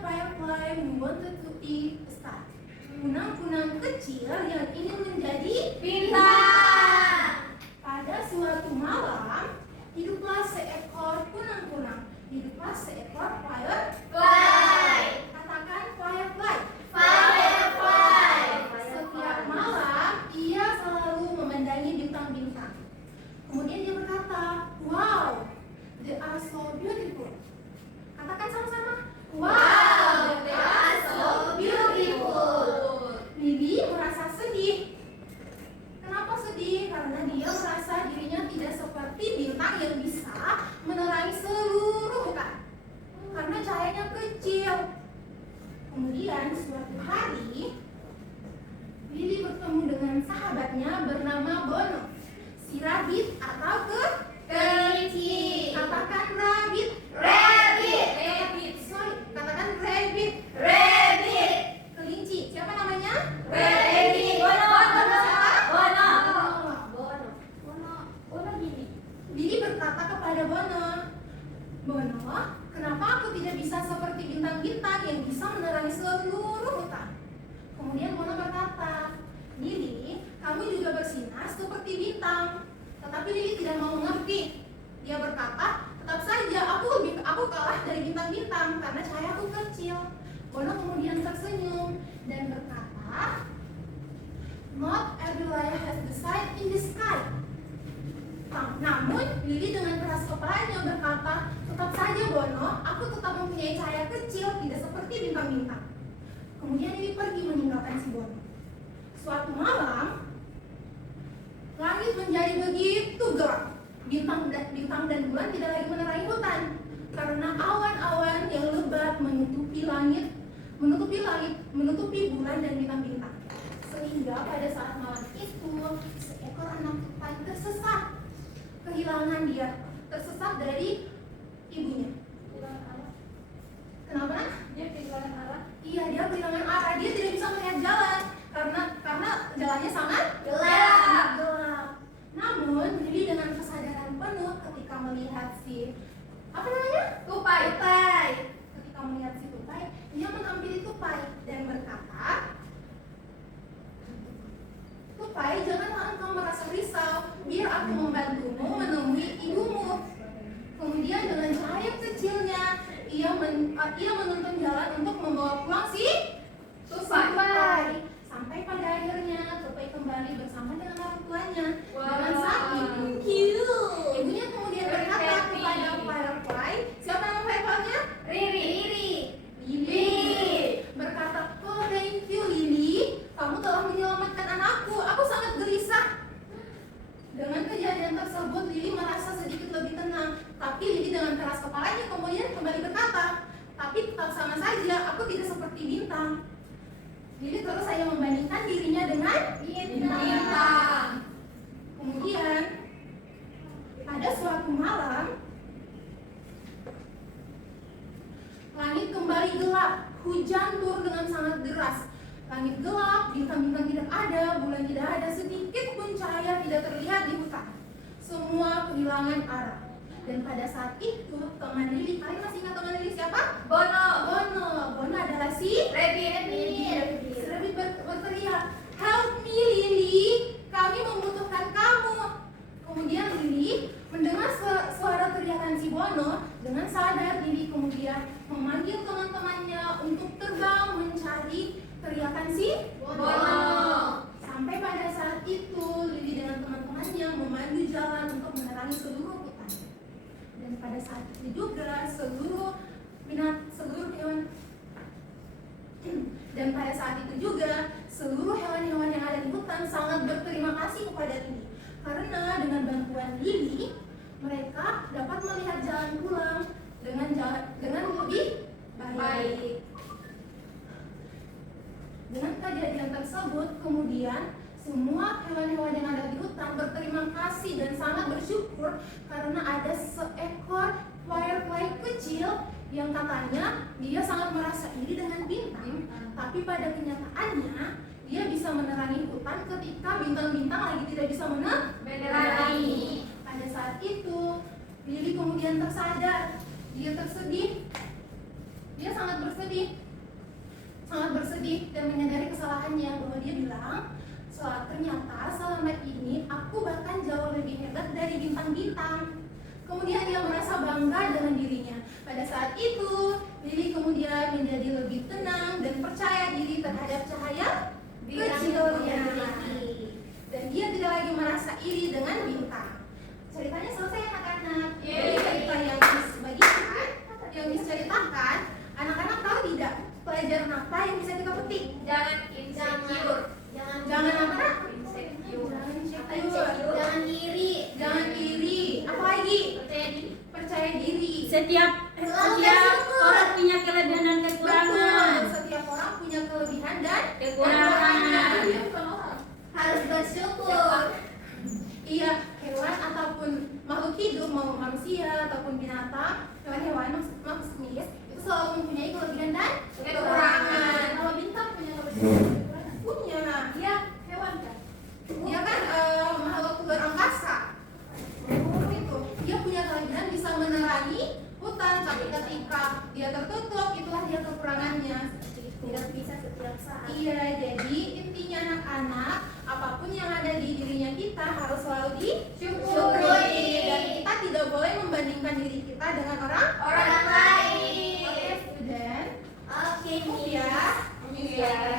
firefly who wanted to be a star. Kunang-kunang kecil yang ingin menjadi bintang. Pada suatu malam, hiduplah seekor kunang-kunang. Hiduplah seekor firefly. Katakan firefly. Firefly. Setiap malam, ia selalu memandangi bintang-bintang. Kemudian dia berkata, wow, they are so beautiful. Katakan sama-sama. Wow, they are so beautiful. Lily merasa sedih. Kenapa sedih? Karena dia merasa dirinya tidak seperti bintang yang bisa menerangi seluruh hutan. Karena cahayanya kecil. Kemudian suatu hari, Lily bertemu dengan sahabatnya bernama Bono, si rabbit atau Kelinci. katakan rabbit. Rabbit. Katakan rabbit. Rabbit. Kelinci. Siapa namanya? Rabbit. Bono gini. Lily berkata kepada Bono, Bono, kenapa aku tidak bisa seperti bintang-bintang yang bisa menerangi seluruh hutan? Kemudian Bono berkata, Lily, kamu juga bersinar seperti bintang. Tetapi Lily tidak mau mengerti. Dia berkata, tetap saja aku kalah dari bintang-bintang karena cahayaku kecil. Bono kemudian tersenyum dan berkata, not every light has the sign in the sky. Namun Lily dengan keras kepalanya berkata, tetap saja Bono, aku tetap mempunyai cahaya kecil, tidak seperti bintang-bintang. Kemudian Lily pergi meninggalkan si Bono. Suatu malam, langit menjadi begitu gelap. Bintang dan bulan tidak lagi menerangi hutan karena awan-awan yang lebat menutupi bulan dan bintang-bintang. Sehingga pada saat malam itu, seekor anak tupai tersesat. Kehilangan dia, tersesat dari ibunya. Kenapa? Dia kehilangan arah. Iya, dia kehilangan arah. Dia tidak bisa melihat jalan karena jalannya sangat Gelap. Namun, Lily dengan kesadaran penuh ketika melihat si Tupai. Ketika melihat si tupai, dia menghampiri tupai dan berkata, Tupai, janganlah engkau merasa risau, biar aku membantumu menemui ibumu. Kemudian dengan cahaya kecilnya, ia menuntun jalan untuk membawa pulang si tupai. Sampai pada akhirnya tupai kembali bersama dengan orang tuanya. Dengan saat itu, ibunya kemudian berkata kepada firefly, siapa nama firefly-nya? Riri. Lily. Berkata, oh thank you Lily, kamu telah menyelamatkan anakku. Aku sangat gelisah. Dengan kejadian tersebut, Lily merasa sedikit lebih tenang. Tapi Lily dengan keras kepalanya kemudian kembali berkata, tapi tetap sama saja, aku tidak seperti bintang. Lily terus saya membandingkan dirinya dengan bintang. Kemudian pada suatu malam, langit kembali gelap, hujan turun dengan sangat deras. Langit gelap, bintang-bintang tidak ada, bulan tidak ada, sedikit pun cahaya tidak terlihat di hutan. Semua kehilangan arah. Dan pada saat itu, teman Lily, kalian masih ingat teman Lily siapa? Bono Adalah si Rabbit. Rabbit berteriak, help me Lily, kami membutuhkan kamu. Kemudian Lily mendengar suara teriakan si Bono. Dengan sadar Lily kemudian memanggil teman-temannya untuk terbang mencari teriakan si Bono. Sampai pada saat itu Lily dengan teman-temannya memandu jalan untuk menerangi seluruh hutan. Dan pada saat itu juga seluruh hewan-hewan yang ada di hutan sangat berterima kasih kepada Lily. Karena dengan bantuan Lily, mereka dapat melihat jalan pulang dengan lebih baik. Dengan kejadian tersebut, kemudian semua hewan-hewan yang ada di hutan berterima kasih dan sangat bersyukur karena ada seekor firefly kecil yang katanya dia sangat merasa iri dengan bintang, tapi pada kenyataannya dia bisa menerangi hutan ketika bintang-bintang lagi tidak bisa menerangi. Pada saat itu, Lily kemudian tersadar, dia tersedih. dia sangat bersedih dan menyadari kesalahannya, bahwa dia bilang, ternyata selama ini aku bahkan jauh lebih hebat dari bintang-bintang. Kemudian dia merasa bangga dengan dirinya. Pada saat itu, Lily kemudian menjadi lebih tenang dan percaya diri terhadap cahaya kecil yang dimiliki. Dan dia tidak lagi merasa iri dengan bintang. Ceritanya selesai anak-anak. Jadi cerita yang dibagikan, yang diceritakan, anak-anak tahu tidak pelajaran apa yang bisa kita petik? Jangan insecure. Jangan apa? Insecure. Jangan iri. Jangan iri. Apa lagi? Percaya diri. Setiap orang punya kelebihan dan kekurangan. Betul. Setiap orang punya kelebihan dan Kekurangan. Harus bersyukur. Iya, hewan ataupun makhluk hidup, mau manusia ataupun binatang, hewan-hewan maksudnya itu selalu mempunyai kelebihan dan kekurangan. Kalau bintang punya kelebihan dan kekurangan? Punya. Dia hewan kan? Dia kan makhluk luar angkasa. Seperti itu. Dia punya kelebihan bisa menerangi hutan, tapi ketika dia tertutup, itulah dia kekurangannya. Tidak bisa setiap saat. Iya, jadi intinya anak-anak, apapun yang ada di dirinya kita harus selalu disyukuri, dan kita tidak boleh membandingkan diri kita dengan orang Orang lain. Oke, student. Oke, Iya. Iya.